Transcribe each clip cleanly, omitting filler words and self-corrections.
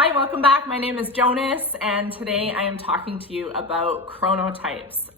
Hi, welcome back. My name is Jonas, and today I am talking to you about chronotypes.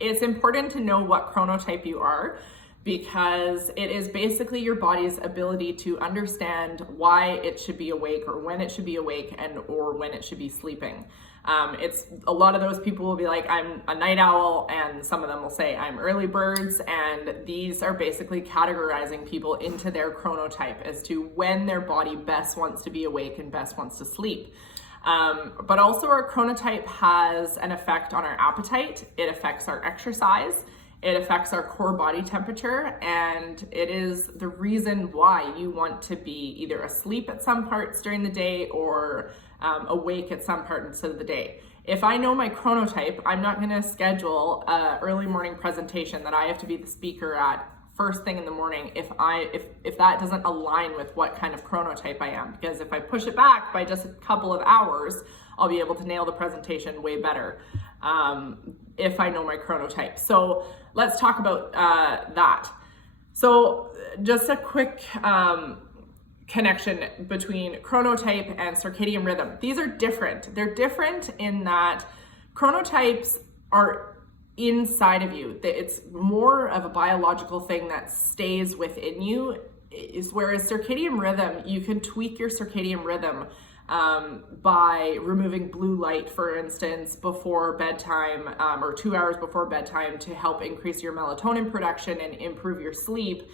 It's important to know what chronotype you are because it is basically your body's ability to understand why it should be awake or when it should be awake or when it should be sleeping. It's a lot of those people will be like, I'm a night owl, and some of them will say I'm early birds, and these are basically categorizing people into their chronotype as to when their body best wants to be awake and best wants to sleep. But also our chronotype has an effect on our appetite. It affects our exercise. It affects our core body temperature, and it is the reason why you want to be either asleep at some parts during the day or awake at some parts of the day. If I know my chronotype, I'm not going to schedule an early morning presentation that I have to be the speaker at first thing in the morning if that doesn't align with what kind of chronotype I am. Because if I push it back by just a couple of hours, I'll be able to nail the presentation way better if I know my chronotype. So let's talk about that. So just a quick connection between chronotype and circadian rhythm. These are different. They're different in that chronotypes are inside of you. It's more of a biological thing that stays within you, whereas circadian rhythm, you can tweak your circadian rhythm by removing blue light, for instance, before bedtime or 2 hours before bedtime to help increase your melatonin production and improve your sleep.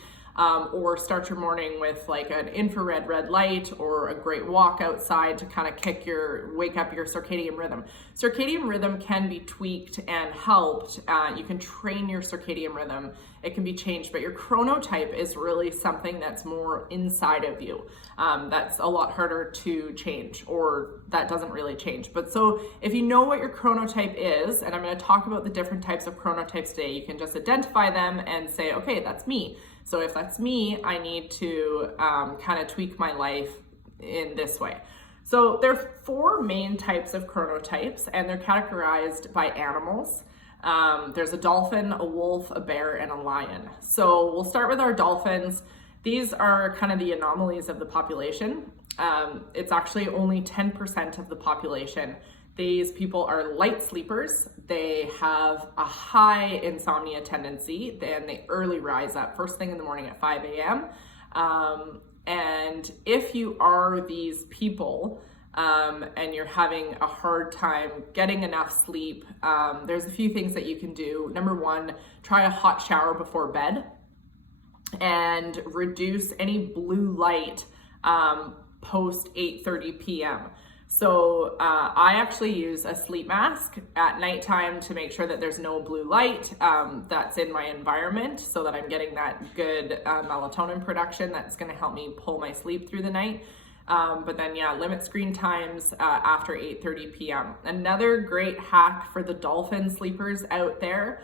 Or start your morning with like an infrared red light or a great walk outside to kind of wake up your circadian rhythm. Circadian rhythm can be tweaked and helped. You can train your circadian rhythm. It can be changed, but your chronotype is really something that's more inside of you. That's a lot harder to change, or that doesn't really change. But so if you know what your chronotype is, and I'm going to talk about the different types of chronotypes today, you can just identify them and say, okay, that's me. So if that's me, I need to kind of tweak my life in this way. So there are 4 main types of chronotypes, and they're categorized by animals. There's a dolphin, a wolf, a bear, and a lion. So we'll start with our dolphins. These are kind of the anomalies of the population. It's actually only 10% of the population. These people are light sleepers. They have a high insomnia tendency, then they early rise up first thing in the morning at 5 a.m. And if you are these people and you're having a hard time getting enough sleep, there's a few things that you can do. Number 1, try a hot shower before bed and reduce any blue light post 8:30 p.m. So I actually use a sleep mask at nighttime to make sure that there's no blue light that's in my environment, so that I'm getting that good melatonin production that's going to help me pull my sleep through the night. But then, limit screen times after 8:30 p.m. Another great hack for the dolphin sleepers out there: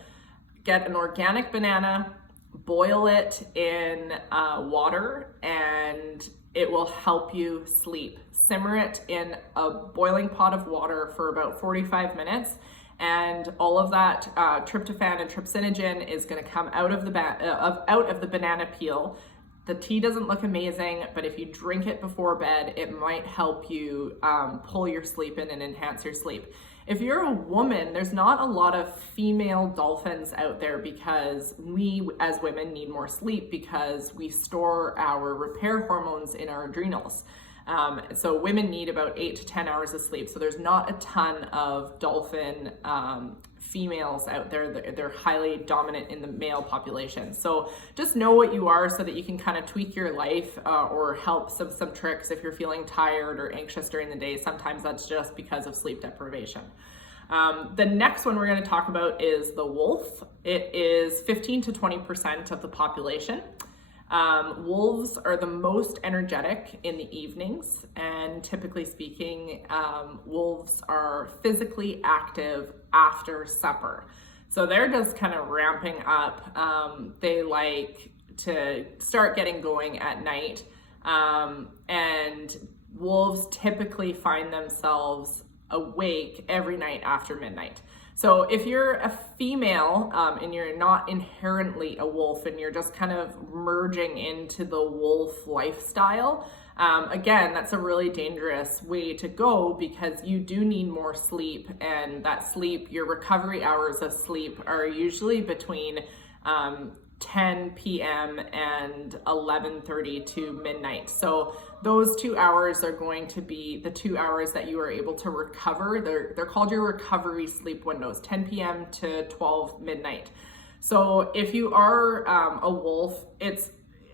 get an organic banana, boil it in water, and it will help you sleep. Simmer it in a boiling pot of water for about 45 minutes, and all of that tryptophan and trypsinogen is going to come out of the banana peel. The tea doesn't look amazing, but if you drink it before bed, it might help you pull your sleep in and enhance your sleep. If you're a woman, there's not a lot of female dolphins out there because we as women need more sleep because we store our repair hormones in our adrenals. So women need about 8 to 10 hours of sleep. So there's not a ton of dolphin females out there. They're highly dominant in the male population. So just know what you are so that you can kind of tweak your life or help some tricks if you're feeling tired or anxious during the day. Sometimes that's just because of sleep deprivation. The next one we're going to talk about is the wolf. It is 15 to 20% of the population. Wolves are the most energetic in the evenings, and typically speaking, wolves are physically active after supper. So they're just kind of ramping up. They like to start getting going at night, and wolves typically find themselves awake every night after midnight. So if you're a female and you're not inherently a wolf and you're just kind of merging into the wolf lifestyle, Again, that's a really dangerous way to go because you do need more sleep, and that sleep, your recovery hours of sleep are usually between 10 p.m. and 11:30 to midnight. So those 2 hours are going to be the 2 hours that you are able to recover. They're called your recovery sleep windows, 10 p.m. to 12 midnight. So if you are a wolf, it's,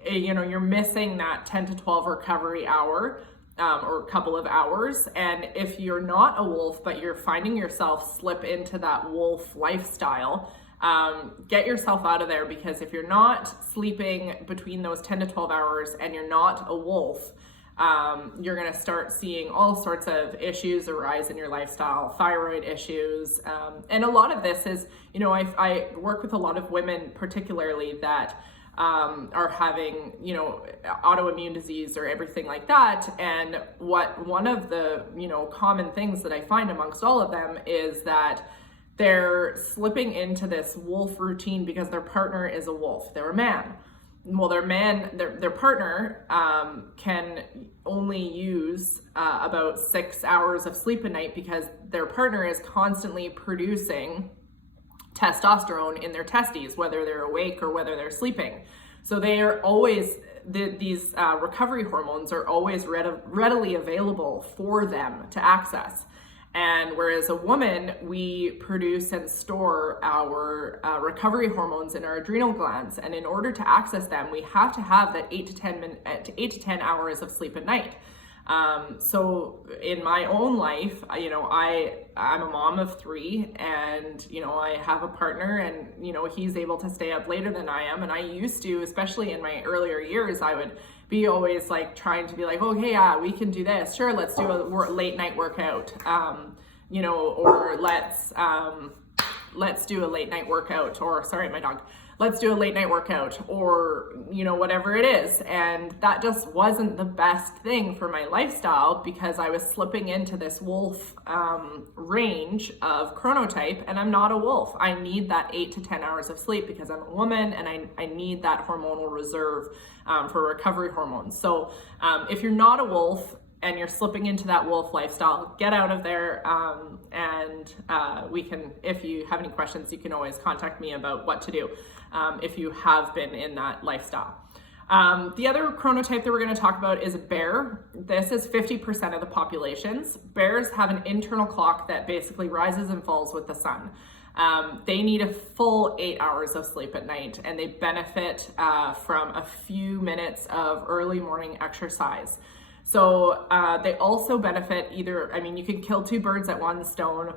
you're missing that 10 to 12 recovery hour or a couple of hours. And if you're not a wolf, but you're finding yourself slip into that wolf lifestyle, get yourself out of there, because if you're not sleeping between those 10 to 12 hours and you're not a wolf, you're going to start seeing all sorts of issues arise in your lifestyle, thyroid issues. And a lot of this is, I work with a lot of women particularly that are having, autoimmune disease or everything like that. And one of the, common things that I find amongst all of them is that they're slipping into this wolf routine because their partner is a wolf. They're a man. Well, their partner can only use about 6 hours of sleep a night because their partner is constantly producing testosterone in their testes, whether they're awake or whether they're sleeping. So they are always, these recovery hormones are always readily available for them to access. And whereas a woman, we produce and store our recovery hormones in our adrenal glands. And in order to access them, we have to have that 8 to 10 hours of sleep at night. So in my own life, I'm a mom of 3, and, I have a partner, and, he's able to stay up later than I am. And I used to, especially in my earlier years, I would be always like trying to be like, okay, yeah, we can do this. Sure, let's do a late night workout, or let's do a late night workout, or sorry, my dog. Let's do a late night workout, or, whatever it is. And that just wasn't the best thing for my lifestyle, because I was slipping into this wolf range of chronotype, and I'm not a wolf. I need that 8 to 10 hours of sleep because I'm a woman, and I need that hormonal reserve for recovery hormones. So if you're not a wolf and you're slipping into that wolf lifestyle, get out of there. And we can, if you have any questions, you can always contact me about what to do if you have been in that lifestyle. The other chronotype that we're going to talk about is a bear. This is 50% of the populations. Bears have an internal clock that basically rises and falls with the sun. They need a full 8 hours of sleep at night, and they benefit from a few minutes of early morning exercise. So they also benefit you can kill 2 birds at one stone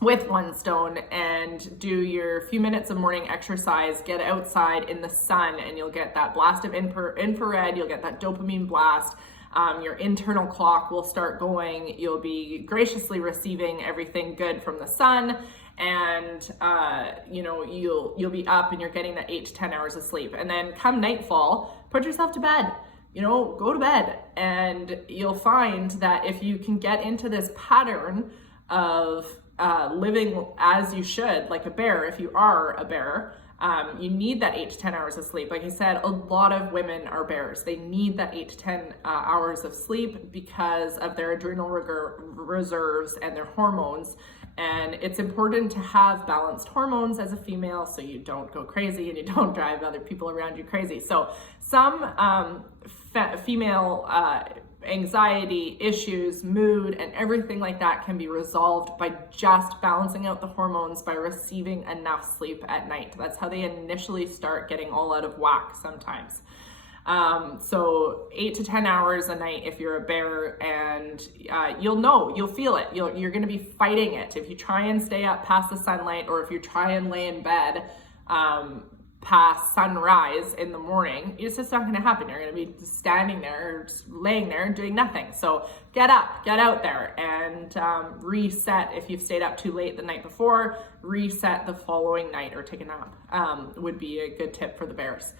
with one stone, and do your few minutes of morning exercise, get outside in the sun, and you'll get that blast of infrared, you'll get that dopamine blast. Your internal clock will start going. You'll be graciously receiving everything good from the sun, and you'll be up and you're getting that 8 to 10 hours of sleep. And then come nightfall, put yourself to bed. Go to bed, and you'll find that if you can get into this pattern of living as you should, like a bear, if you are a bear, you need that 8 to 10 hours of sleep. Like I said, a lot of women are bears. They need that 8 to 10 hours of sleep because of their adrenal reserves and their hormones. And it's important to have balanced hormones as a female so you don't go crazy and you don't drive other people around you crazy. So some female anxiety issues, mood, and everything like that can be resolved by just balancing out the hormones by receiving enough sleep at night. That's how they initially start getting all out of whack sometimes. So 8 to 10 hours a night if you're a bear, and you'll feel it. You're going to be fighting it. If you try and stay up past the sunlight, or if you try and lay in bed past sunrise in the morning, it's just not going to happen. You're going to be standing there, just laying there and doing nothing. So get up, get out there, and reset. If you've stayed up too late the night before, reset the following night, or take a nap would be a good tip for the bears.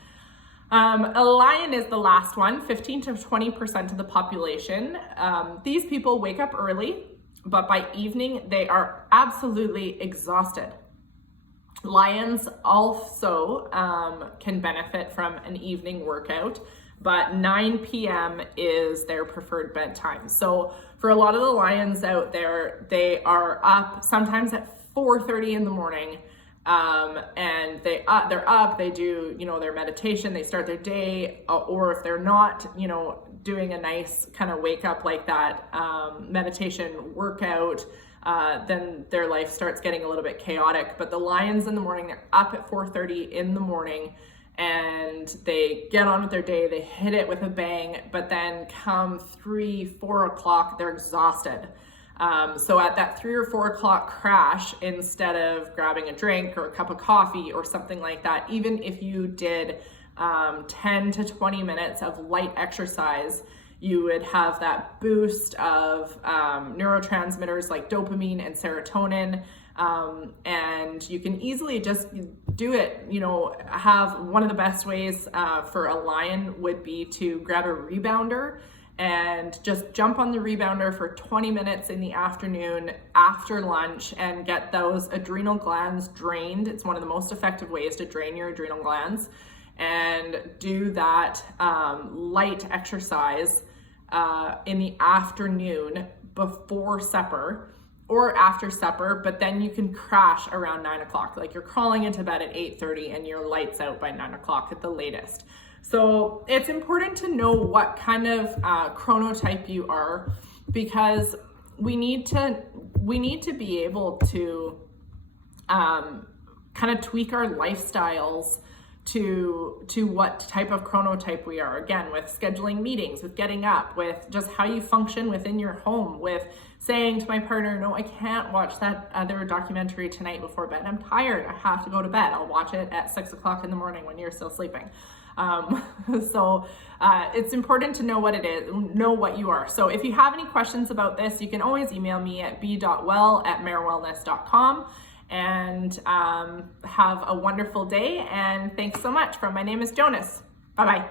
A lion is the last one, 15 to 20% of the population. These people wake up early, but by evening they are absolutely exhausted. Lions also can benefit from an evening workout. but 9 p.m. is their preferred bedtime. So for a lot of the lions out there, they are up sometimes at 4:30 in the morning. And they're up, they do, their meditation, they start their day, or if they're not, doing a nice kind of wake up like that, meditation workout, then their life starts getting a little bit chaotic. But the lions in the morning, they're up at 4:30 in the morning, and they get on with their day, they hit it with a bang, but then come 3-4 o'clock, they're exhausted. So at that 3 or 4 o'clock crash, instead of grabbing a drink or a cup of coffee or something like that, even if you did 10 to 20 minutes of light exercise, you would have that boost of neurotransmitters like dopamine and serotonin. And you can easily just do it, have one of the best ways for a lion would be to grab a rebounder and just jump on the rebounder for 20 minutes in the afternoon after lunch and get those adrenal glands drained. It's one of the most effective ways to drain your adrenal glands, and do that light exercise in the afternoon before supper or after supper, but then you can crash around 9 o'clock. Like you're crawling into bed at 8:30 and your lights out by 9 o'clock at the latest. So it's important to know what kind of chronotype you are, because we need to be able to kind of tweak our lifestyles to what type of chronotype we are. Again, with scheduling meetings, with getting up, with just how you function within your home, with saying to my partner, no, I can't watch that other documentary tonight before bed. I'm tired. I have to go to bed. I'll watch it at 6 o'clock in the morning when you're still sleeping. So it's important to know what it is, know what you are. So if you have any questions about this, you can always email me at b.well@marewellness.com, and have a wonderful day. And thanks so much. My name is Jonas. Bye-bye.